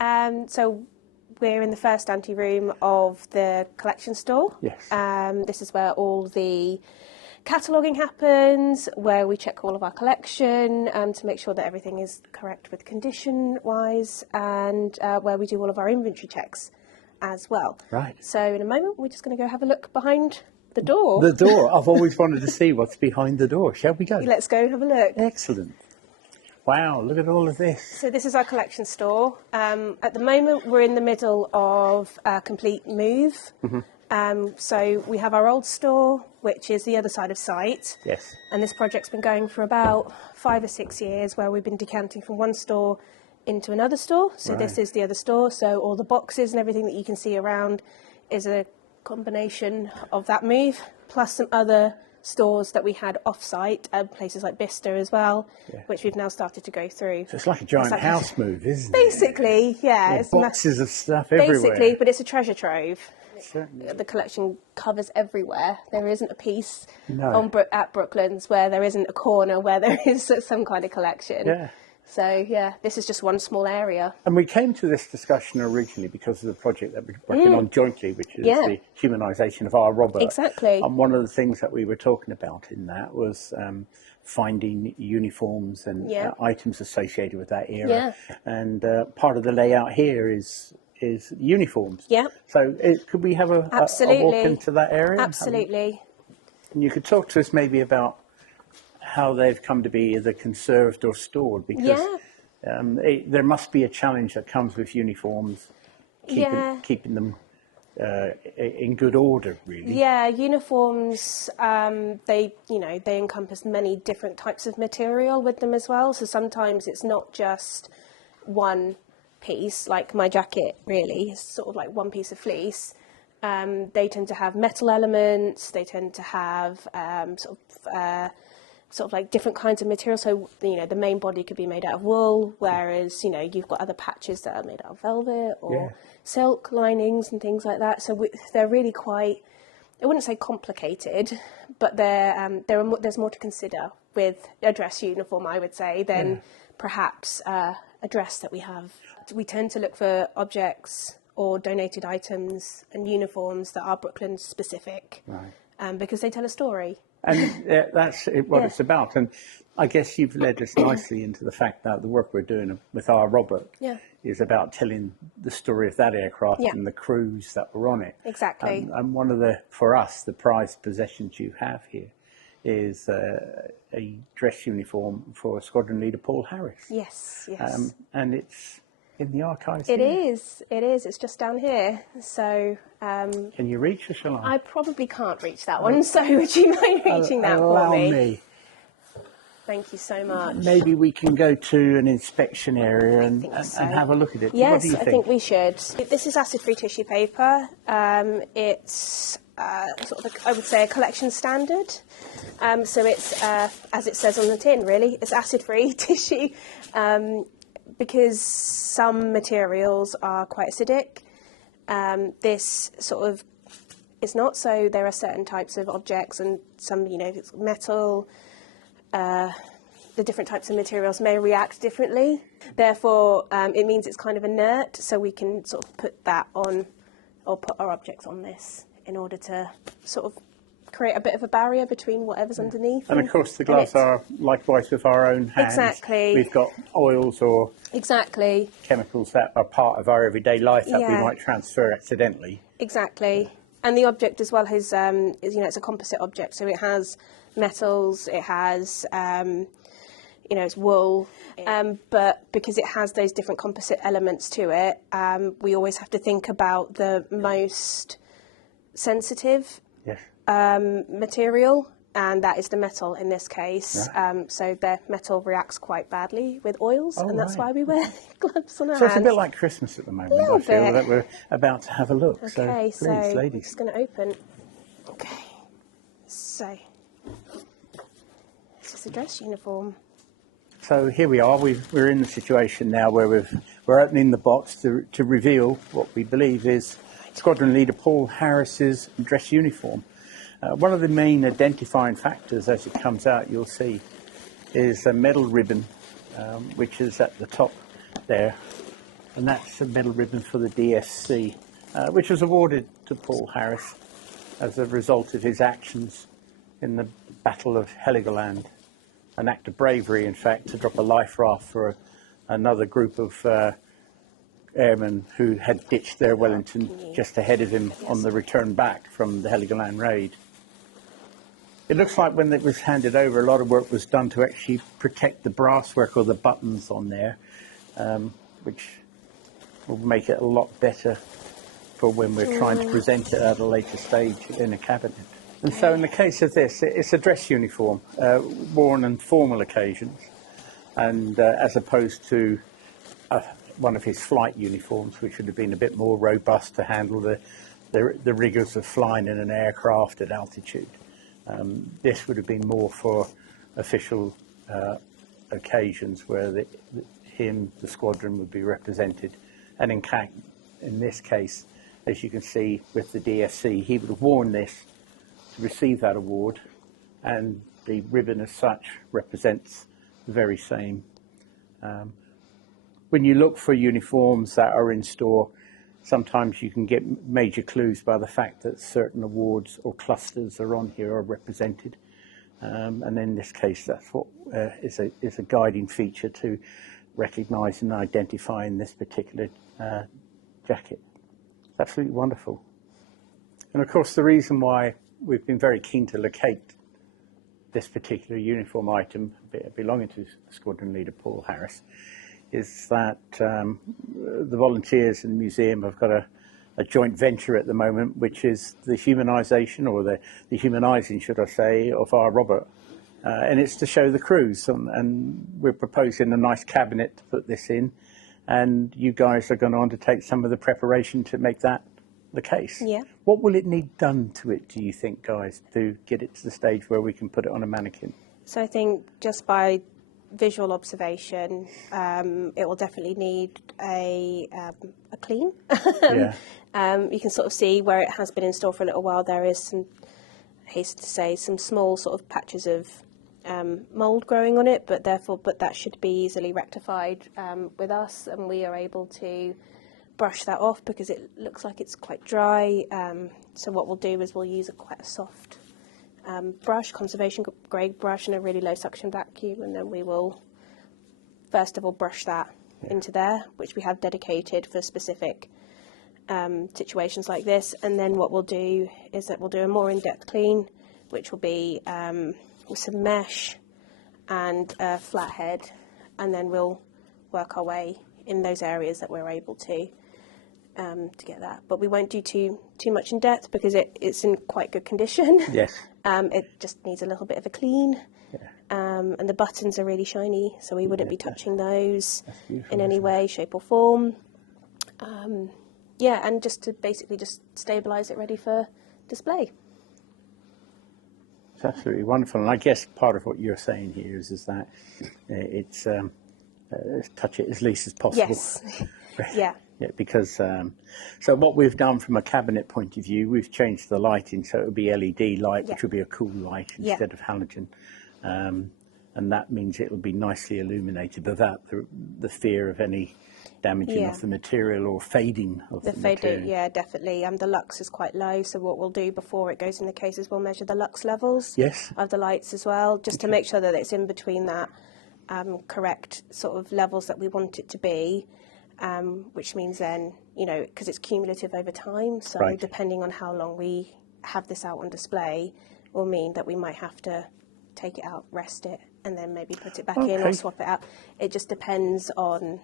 So we're in the first ante-room of the collection store. Yes. This is where all the cataloguing happens, where we check all of our collection to make sure that everything is correct with condition-wise, and where we do all of our inventory checks as well. Right. So in a moment, we're just going to go have a look behind the door. The door. I've always wanted to see what's behind the door. Shall we go? Let's go and have a look. Excellent. Wow, look at all of this. So this is our collection store. At the moment, we're in the middle of a complete move. So we have our old store, which is the other side of site. Yes. And this project's been going for about 5 or 6 years, where we've been decanting from one store into another store. So this is the other store. So all the boxes and everything that you can see around is a combination of that move, plus some other stores that we had off-site, places like Bicester as well, which we've now started to go through. So it's like a giant house move, isn't it? Basically, yeah. It's boxes of stuff everywhere. Basically, but it's a treasure trove. Certainly. The collection covers everywhere. There isn't a piece at Brooklands where there isn't a corner where there is some kind of collection. Yeah. So, yeah, this is just one small area. And we came to this discussion originally because of the project that we're working on jointly, which is the humanisation of our Robert. Exactly. And one of the things that we were talking about in that was finding uniforms and items associated with that era. Yeah. And part of the layout here is uniforms. Yeah. So could we have a walk into that area? Absolutely. And you could talk to us maybe about how they've come to be either conserved or stored, because there must be a challenge that comes with uniforms, keeping them in good order, really. Yeah, uniforms, they encompass many different types of material with them as well. So sometimes it's not just one piece, like my jacket really is sort of like one piece of fleece. They tend to have metal elements, they tend to have sort of like different kinds of material. So, the main body could be made out of wool, whereas, you've got other patches that are made out of velvet or silk linings and things like that. So they're really quite, I wouldn't say complicated, but there's more to consider with a dress uniform, I would say, than perhaps a dress that we have. We tend to look for objects or donated items and uniforms that are Brooklands specific, because they tell a story. And that's what it's about. And I guess you've led us nicely into the fact that the work we're doing with our Robert is about telling the story of that aircraft and the crews that were on it. Exactly. And one of for us, the prized possessions you have here is a dress uniform for Squadron Leader Paul Harris. Yes, yes. And it's in the archives. It is. It's just down here. So can you reach, or shall I? I probably can't reach that one, so would you mind reaching that for me? Allow me. Thank you so much. Maybe we can go to an inspection area and have a look at it. Yes, what do you think? I think we should. This is acid-free tissue paper. It's sort of, I would say, a collection standard. So it's, as it says on the tin, really, it's acid-free tissue. Because some materials are quite acidic, this sort of is not. So there are certain types of objects, and some, if it's metal, the different types of materials may react differently. Therefore, it means it's kind of inert, so we can sort of put that on, or put our objects on this in order to sort of create a bit of a barrier between whatever's underneath. And of course the gloves are likewise with our own hands. Exactly. We've got oils or chemicals that are part of our everyday life that we might transfer accidentally. Exactly. And the object as well is it's a composite object, so it has metals, it has it's wool, but because it has those different composite elements to it, we always have to think about the most sensitive material, and that is the metal in this case. So the metal reacts quite badly with oils, and that's why we wear gloves on our hands. So it's a bit like Christmas at the moment, I feel, that we're about to have a look. Okay, so please, ladies. I'm just going to open. Okay, so this is a dress uniform. So here we are. We're in the situation now where we're opening the box to reveal what we believe is Squadron Leader Paul Harris's dress uniform. One of the main identifying factors as it comes out, you'll see, is a medal ribbon, which is at the top there. and that's a medal ribbon for the DSC, which was awarded to Paul Harris as a result of his actions in the Battle of Heligoland. An act of bravery, in fact, to drop a life raft for another group of airmen who had ditched their Wellington just ahead of him on the return back from the Heligoland raid. It looks like when it was handed over, a lot of work was done to actually protect the brasswork or the buttons on there, which will make it a lot better for when we're trying to present it at a later stage in a cabinet. And so in the case of this, it's a dress uniform, worn on formal occasions, and as opposed to one of his flight uniforms, which would have been a bit more robust to handle the rigours of flying in an aircraft at altitude. This would have been more for official occasions where the squadron would be represented. And in this case, as you can see with the DSC, he would have worn this to receive that award, and the ribbon as such represents the very same. When you look for uniforms that are in store, sometimes you can get major clues by the fact that certain awards or clusters are on here or represented. And in this case, that's what is a guiding feature to recognising and identifying this particular jacket. It's absolutely wonderful. And of course, the reason why we've been very keen to locate this particular uniform item belonging to Squadron Leader Paul Harris is that the volunteers in the museum have got a joint venture at the moment, which is the humanisation, or the humanising, should I say, of our Robert. And it's to show the crews, and we're proposing a nice cabinet to put this in, and you guys are going to undertake some of the preparation to make that the case. Yeah. What will it need done to it, do you think, guys, to get it to the stage where we can put it on a mannequin? So I think just by visual observation, it will definitely need a clean. Yeah. You can sort of see where it has been in store for a little while. There is some, I hasten to say, some small sort of patches of mould growing on it, but that should be easily rectified with us, and we are able to brush that off because it looks like it's quite dry. So what we'll do is we'll use quite a soft brush, conservation grade brush, and a really low suction vacuum, and then we will first of all brush that into there, which we have dedicated for specific situations like this. And then what we'll do is that we'll do a more in-depth clean, which will be with some mesh and a flathead, and then we'll work our way in those areas that we're able to get that. But we won't do too much in depth because it's in quite good condition. Yes. It just needs a little bit of a clean. Yeah. And the buttons are really shiny, so we wouldn't be touching those in any isn't way, shape or form. Yeah, and just to basically just stabilise it ready for display. It's absolutely wonderful, and I guess part of what you're saying here is that it's touch it as least as possible. Yes. Yeah. Yeah, because so what we've done from a cabinet point of view, we've changed the lighting, so it will be LED light, which will be a cool light instead of halogen, and that means it will be nicely illuminated without the fear of any damaging of the material or fading of the material. Yeah, definitely. The lux is quite low, so what we'll do before it goes in the case is we'll measure the lux levels of the lights as well, just to make sure that it's in between that correct sort of levels that we want it to be. Which means then, because it's cumulative over time, so depending on how long we have this out on display, will mean that we might have to take it out, rest it, and then maybe put it back in or swap it out. It just depends on,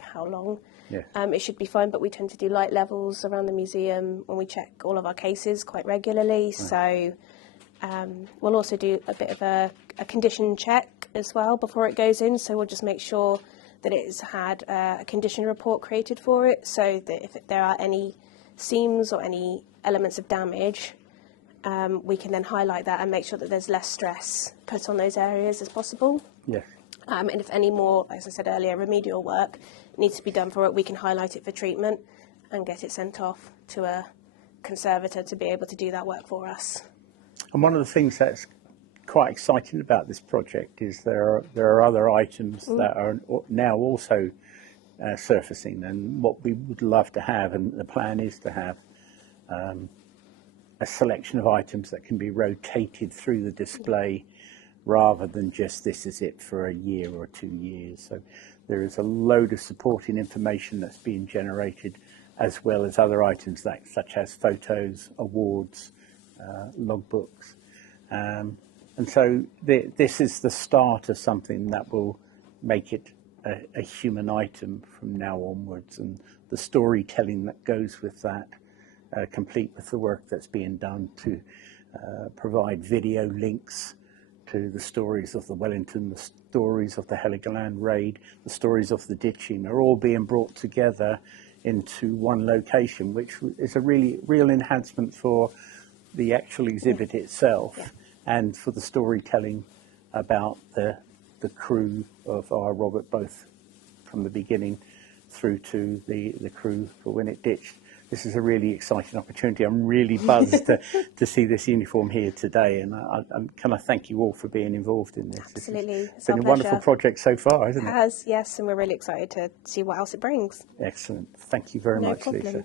how long. Yeah. It should be fine, but we tend to do light levels around the museum when we check all of our cases quite regularly. So we'll also do a bit of a condition check as well before it goes in, so we'll just make sure that it's had a condition report created for it, so that if there are any seams or any elements of damage, we can then highlight that and make sure that there's less stress put on those areas as possible. Yes. And if any more, as I said earlier, remedial work needs to be done for it, we can highlight it for treatment and get it sent off to a conservator to be able to do that work for us. And one of the things that's quite exciting about this project is there are other items that are now also surfacing. And what we would love to have, and the plan is to have, a selection of items that can be rotated through the display rather than just this is it for a year or 2 years. So there is a load of supporting information that's being generated, as well as other items such as photos, awards, logbooks. And so this is the start of something that will make it a human item from now onwards, and the storytelling that goes with that, complete with the work that's being done to provide video links to the stories of the Wellington, the stories of the Heligoland raid, the stories of the ditching, are all being brought together into one location, which is a real enhancement for the actual exhibit itself, and for the storytelling about the crew of our Robert, both from the beginning through to the crew for when it ditched. This is a really exciting opportunity. I'm really buzzed to see this uniform here today, and can I thank you all for being involved in this? Absolutely. It's been a wonderful project so far, hasn't it? It has, yes, and we're really excited to see what else it brings. Excellent. Thank you very much, problem. Lisa.